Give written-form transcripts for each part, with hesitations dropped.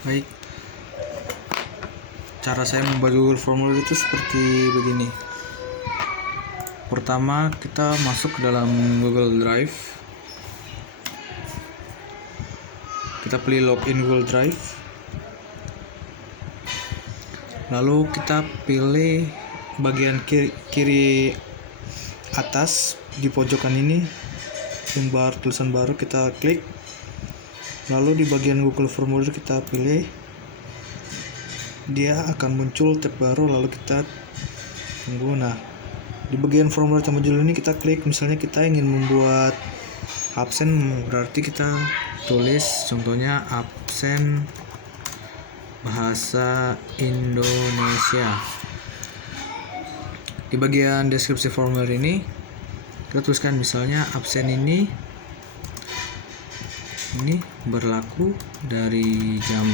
Baik, cara saya membuat Google Formulir itu seperti begini. Pertama, kita masuk ke dalam Google Drive. Kita pilih login Google Drive. Lalu kita pilih bagian kiri atas di pojokan ini, tulisan baru, kita klik. Lalu di bagian Google Formulir kita pilih, dia akan muncul tab baru, lalu kita tunggu. Nah, di bagian formulir tambah judul ini kita klik, misalnya kita ingin membuat absen, berarti kita tulis contohnya absen bahasa Indonesia. Di bagian deskripsi formulir ini kita tuliskan misalnya absen ini berlaku dari jam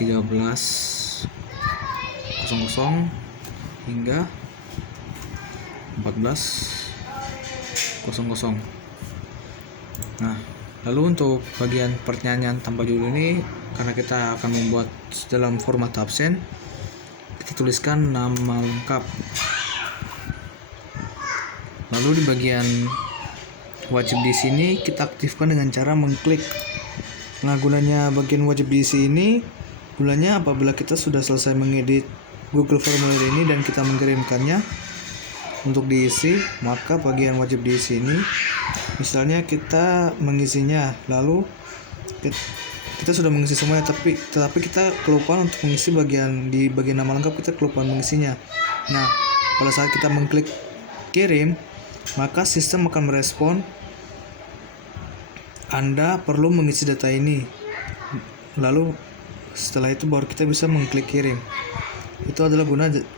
13.00 hingga 14.00. Nah, lalu untuk bagian pertanyaan tanpa judul ini, karena kita akan membuat dalam format absen, kita tuliskan nama lengkap. Lalu di bagian wajib diisi ini kita aktifkan dengan cara mengklik. Nah, gunanya bagian wajib diisi ini, gunanya apabila kita sudah selesai mengedit Google Formulir ini dan kita mengirimkannya untuk diisi, maka bagian wajib diisi ini, misalnya kita mengisinya, lalu kita sudah mengisi semuanya, tetapi kita kelupaan untuk mengisi di bagian nama lengkap, kita kelupaan mengisinya. Nah, pada saat kita mengklik kirim, maka sistem akan merespon Anda perlu mengisi data ini. Lalu setelah itu baru kita bisa mengklik kirim. Itu adalah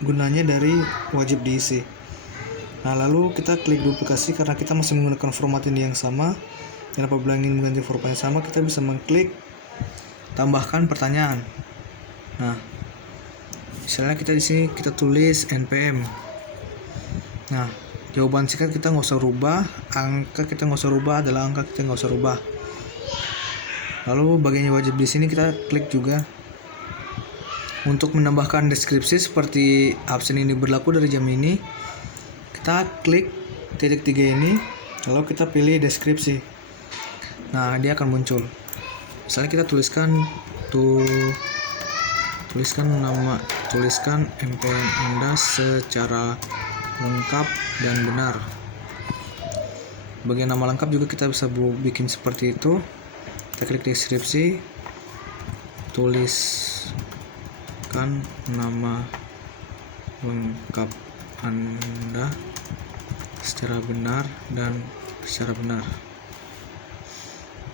gunanya dari wajib diisi. Nah, lalu kita klik duplikasi karena kita masih menggunakan format ini yang sama. Dan apabila ingin mengganti format yang sama, kita bisa mengklik tambahkan pertanyaan. Nah, misalnya kita di sini kita tulis NPM. Nah, jawaban singkat kita nggak usah rubah, angka kita nggak usah rubah, adalah angka kita nggak usah rubah. Lalu bagian wajib di sini kita klik juga untuk menambahkan deskripsi seperti absen ini berlaku dari jam ini. Kita klik titik 3 ini, lalu kita pilih deskripsi. Nah, dia akan muncul. Misalnya kita tuliskan NPM Anda secara lengkap dan benar. Bagian nama lengkap juga kita bisa bikin seperti itu. Kita klik deskripsi, tuliskan nama lengkap Anda secara benar dan secara benar.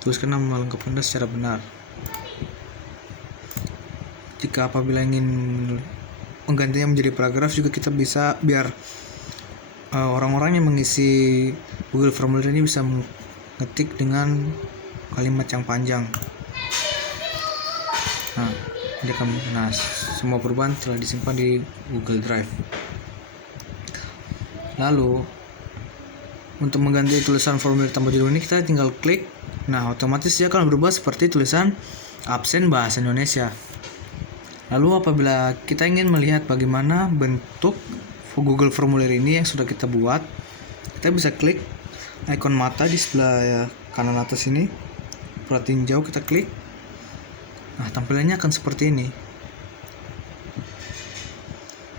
Tuliskan nama lengkap Anda secara benar. Jika apabila ingin menggantinya menjadi paragraf juga kita bisa, biar orang-orang yang mengisi Google Formulir ini bisa mengetik dengan kalimat yang panjang. Nah, semua perubahan telah disimpan di Google Drive. Lalu untuk mengganti tulisan formulir tanpa judul ini kita tinggal klik. Nah, otomatis dia akan berubah seperti tulisan absen bahasa Indonesia. Lalu apabila kita ingin melihat bagaimana bentuk Google Formulir ini yang sudah kita buat, kita bisa klik ikon mata di sebelah kanan atas ini, perhatiin jauh, kita klik. Nah, tampilannya akan seperti ini.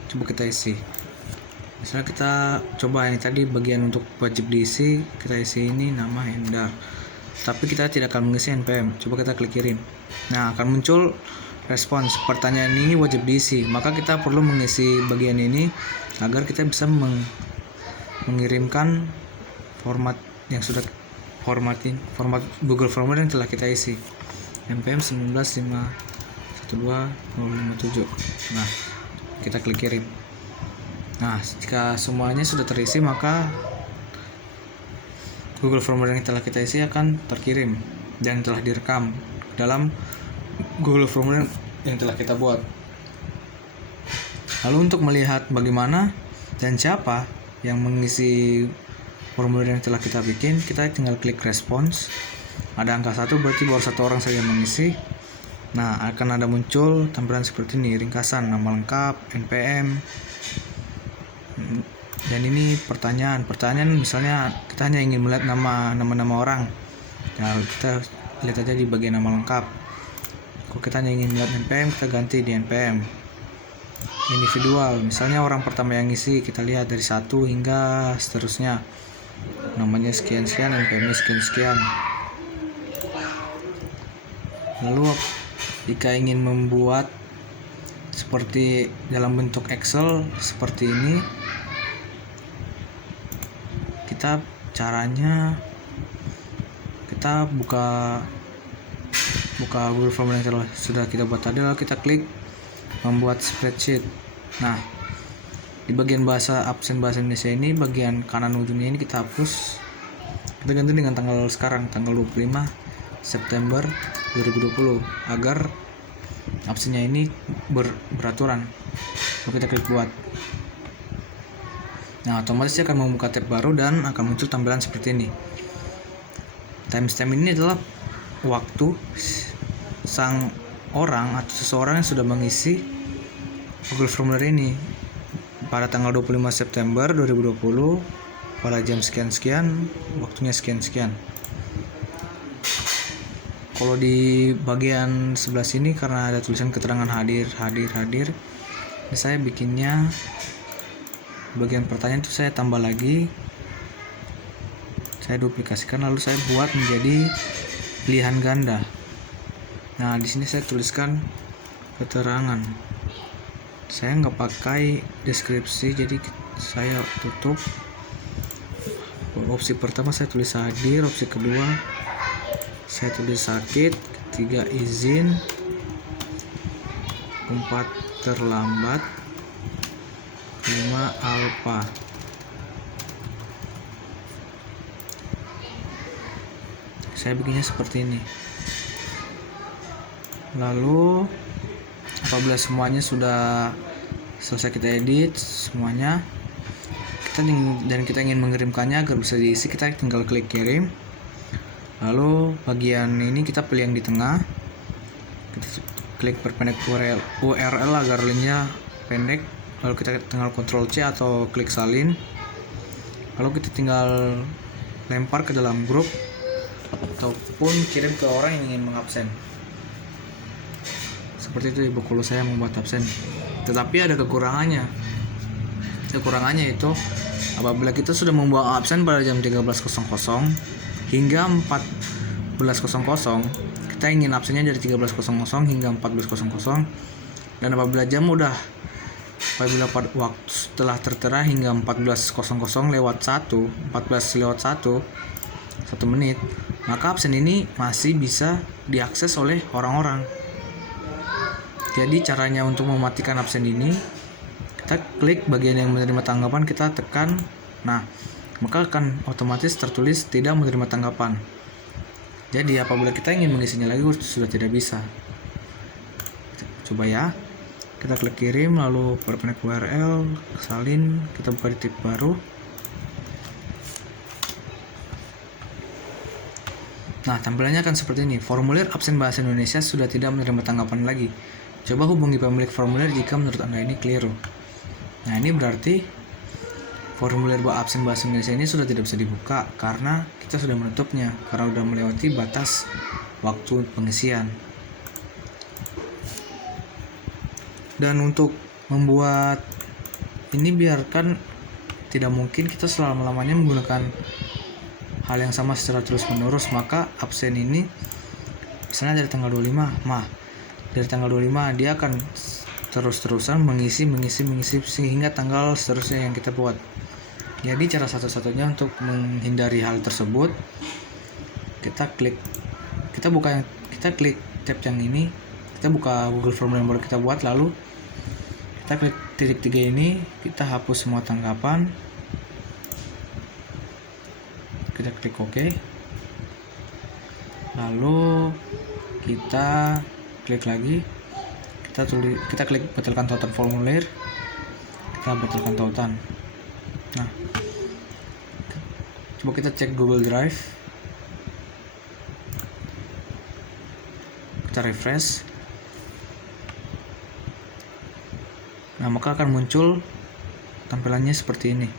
Coba kita isi. Misalnya kita coba yang tadi bagian untuk wajib diisi, kita isi ini nama Hendar, tapi kita tidak akan mengisi NPM. Coba kita klik kirim. Nah, akan muncul respons pertanyaan ini wajib diisi, maka kita perlu mengisi bagian ini agar kita bisa mengirimkan format yang sudah format Google Formulir yang telah kita isi, NPM 19512057. Nah, kita klik kirim. Nah, jika semuanya sudah terisi, maka Google Formulir yang telah kita isi akan terkirim dan telah direkam dalam Google Formulir yang telah kita buat. Lalu untuk melihat bagaimana dan siapa yang mengisi formulir yang telah kita bikin, kita tinggal klik respons. Ada angka 1 berarti baru 1 orang saja mengisi. Nah, akan ada muncul tampilan seperti ini, ringkasan, nama lengkap, NPM. Dan ini pertanyaan misalnya kita hanya ingin melihat nama orang. Nah, kita lihat aja di bagian nama lengkap. Kalau kita hanya ingin melihat NPM, kita ganti di NPM. Individual, misalnya orang pertama yang ngisi, kita lihat dari 1 hingga seterusnya. Namanya sekian-sekian, NPM-nya sekian-sekian. Lalu jika ingin membuat seperti dalam bentuk Excel seperti ini, caranya kita buka Google Form yang sudah kita buat tadi, lalu kita klik membuat spreadsheet. Nah, di bagian absen bahasa Indonesia ini, bagian kanan ujungnya ini kita hapus, kita ganti dengan tanggal sekarang, tanggal 25 September 2020, agar absennya ini beraturan. Lalu kita klik buat. Nah, otomatis dia akan membuka tab baru dan akan muncul tampilan seperti ini. Timestamp ini adalah waktu sang orang atau seseorang yang sudah mengisi Google Formulir ini pada tanggal 25 September 2020 pada jam sekian-sekian, waktunya sekian-sekian. Kalau di bagian sebelah sini karena ada tulisan keterangan hadir, saya bikinnya bagian pertanyaan itu saya tambah lagi, saya duplikasikan, lalu saya buat menjadi pilihan ganda. Nah, di sini saya tuliskan keterangan. Saya nggak pakai deskripsi, jadi saya tutup. Opsi pertama saya tulis hadir, opsi kedua saya tulis sakit, ketiga izin, keempat terlambat, 5 alpha. Saya bikinnya seperti ini. Lalu apabila semuanya sudah selesai kita edit semuanya, kita ingin mengirimkannya agar bisa diisi, kita tinggal klik kirim. Lalu bagian ini kita pilih yang di tengah, kita klik perpendek URL agar linknya pendek. Lalu kita tinggal Ctrl C atau klik salin, lalu kita tinggal lempar ke dalam grup ataupun kirim ke orang yang ingin mengabsen. Seperti itu ibu kalau saya membuat absen. Tetapi ada kekurangannya itu apabila kita sudah membuat absen pada jam 13.00 hingga 14.00, kita ingin absennya dari 13.00 hingga 14.00, dan apabila waktu setelah tertera hingga 14.00 lewat 1 menit, maka absen ini masih bisa diakses oleh orang-orang. Jadi caranya untuk mematikan absen ini, kita klik bagian yang menerima tanggapan, kita tekan, nah maka akan otomatis tertulis tidak menerima tanggapan. Jadi apabila kita ingin mengisinya lagi sudah tidak bisa. Coba ya, kita klik kirim, lalu perpendek URL, salin, kita buka di tab baru. Nah, tampilannya akan seperti ini. Formulir absen bahasa Indonesia sudah tidak menerima tanggapan lagi. Coba hubungi pemilik formulir jika menurut Anda ini keliru. Nah, ini berarti formulir absen bahasa Indonesia ini sudah tidak bisa dibuka karena kita sudah menutupnya, karena sudah melewati batas waktu pengisian. Dan untuk membuat ini biarkan tidak mungkin kita selama-lamanya menggunakan hal yang sama secara terus-menerus, maka absen ini misalnya dari tanggal 25, dari tanggal 25 dia akan terus-terusan mengisi sehingga tanggal seterusnya yang kita buat. Jadi cara satu-satunya untuk menghindari hal tersebut, kita klik tab yang ini, kita buka Google Form yang baru kita buat, lalu kita klik titik 3 ini, kita hapus semua tanggapan, kita klik OK, lalu kita klik lagi, kita klik batalkan tautan formulir, kita batalkan tautan. Nah, coba kita cek Google Drive, kita refresh, Nah, maka akan muncul tampilannya seperti ini.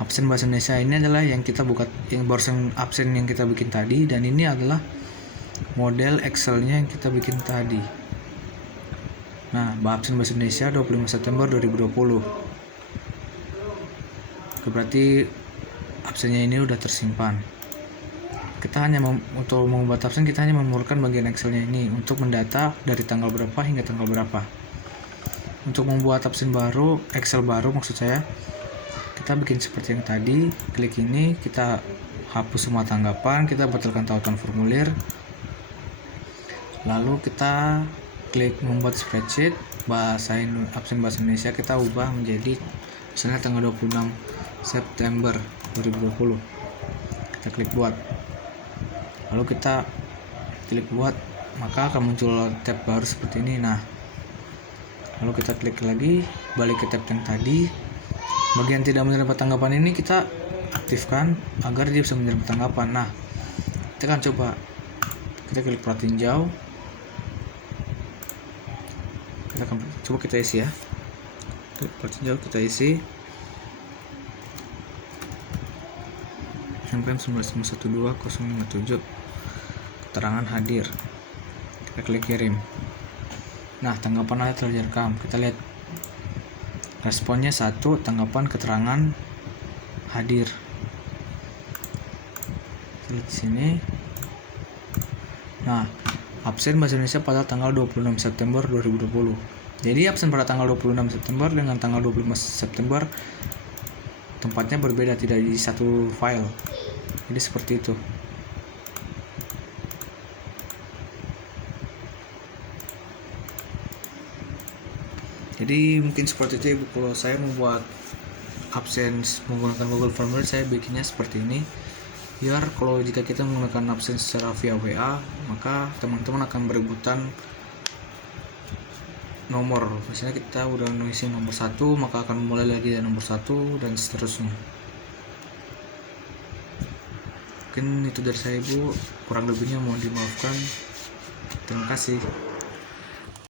Absen bahasa Indonesia ini adalah yang kita buka, yang barusan absen yang kita bikin tadi, dan ini adalah model Excelnya yang kita bikin tadi. Nah, absen bahasa Indonesia 25 September 2020. Berarti absennya ini udah tersimpan. Kita hanya untuk membuat absen, kita hanya memerlukan bagian Excelnya ini untuk mendata dari tanggal berapa hingga tanggal berapa. Untuk membuat absen baru, Excel baru maksud saya, kita bikin seperti yang tadi. Klik ini, kita hapus semua tanggapan, kita batalkan tautan formulir, lalu kita klik membuat spreadsheet. Absen bahasa Indonesia kita ubah menjadi misalnya tanggal 26 September 2020. Kita klik buat, lalu kita klik buat, maka akan muncul tab baru seperti ini. Nah, lalu kita klik lagi, balik ke tab yang tadi. Bagian tidak menerima tanggapan ini kita aktifkan agar dia bisa menerima tanggapan. Nah, kita akan kita klik plat tinjau. Kita akan coba kita isi ya. Klik plat tinjau, kita isi. Sampai 19.12.057 keterangan hadir. Kita klik kirim. Nah, tanggapan telah direkam. Kita lihat responnya 1, tanggapan keterangan hadir. Lihat di sini. Nah, absen bahasa Indonesia pada tanggal 26 September 2020. Jadi absen pada tanggal 26 September dengan tanggal 25 September tempatnya berbeda, tidak di satu file. Jadi seperti itu. Jadi mungkin seperti itu Ibu, kalau saya membuat absen menggunakan Google Formulir, saya bikinnya seperti ini. Biar kalau jika kita menggunakan absen secara via WA, maka teman-teman akan berebutan nomor. Misalnya kita udah ngisi nomor 1, maka akan mulai lagi dari nomor 1 dan seterusnya. Mungkin itu dari saya Ibu, kurang lebihnya mohon dimaafkan. Terima kasih.